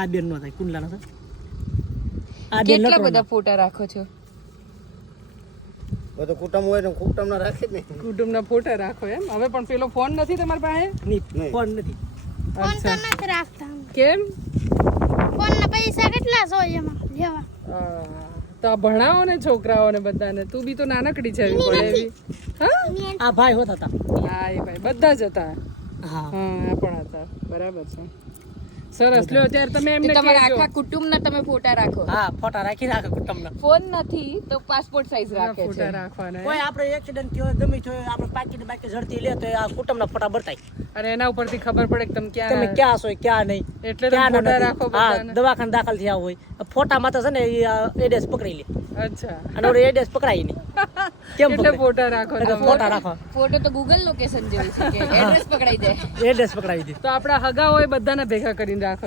આ બેન નો થાય કુંડલાનો થાય આ બેન કેટલા બધા ફોટા રાખો છો? બધો કુટુંબ હોય ને કુટુંબ ના રાખે ને કુટુંબના ફોટા રાખો એમ. હવે પણ પેલો ફોન નથી તમારી પાસે? નહીં ફોન નથી. ફોન તો નથી રાખતા. કેમ? ફોન ના પૈસા કેટલા જોઈએ એમાં લેવા? તો આ ભણાવો ને છોકરાઓને બધાને. તું બી તો નાનકડી છે એવી પડે એવી. હા આ ભાઈ હોતા હતા. હા એ ભાઈ બધા જ હતા. હા હા આ પણ હતા. બરાબર છે. સરસ લ્યો અત્યારે તમે એમને તમારા કહેજો. આખા કુટુંબના તમે ફોટા રાખો. હા ફોટા રાખી રાખે કુટુંબના. ફોન નથી તો પાસપોર્ટ સાઈઝ રાખે છે. ફોટા રાખવાના કોઈ આપણે એક્સિડન્ટ થયો ગમે થયો આપણે પાકી ઝડપી લે તો આ કુટુંબના ફોટા બતાય અને એના ઉપરથી ખબર પડે કે તમે તમે ક્યાં ક્યાં છો ક્યાં નહીં એટલે તમે ક્યાં ફોટા નથી. રાખો હા બધાના. દવાખાને દાખલ થયા હોય ફોટામાં તો છે ને એડ્રેસ પકડી લે અચ્છા અને ઓલો એડ્રેસ પકડાય નહીં કેમ એટલે પકડે? ફોટા રાખો એટલે તમે. ફોટા રાખો ફોટો તો ગૂગલ લોકેશન જેવી છે કે એડ્રેસ પકડાઈ દે. એડ્રેસ પકડાવી દે તો આપણા હગા હોય બધાને ભેગા કરીને રાખો.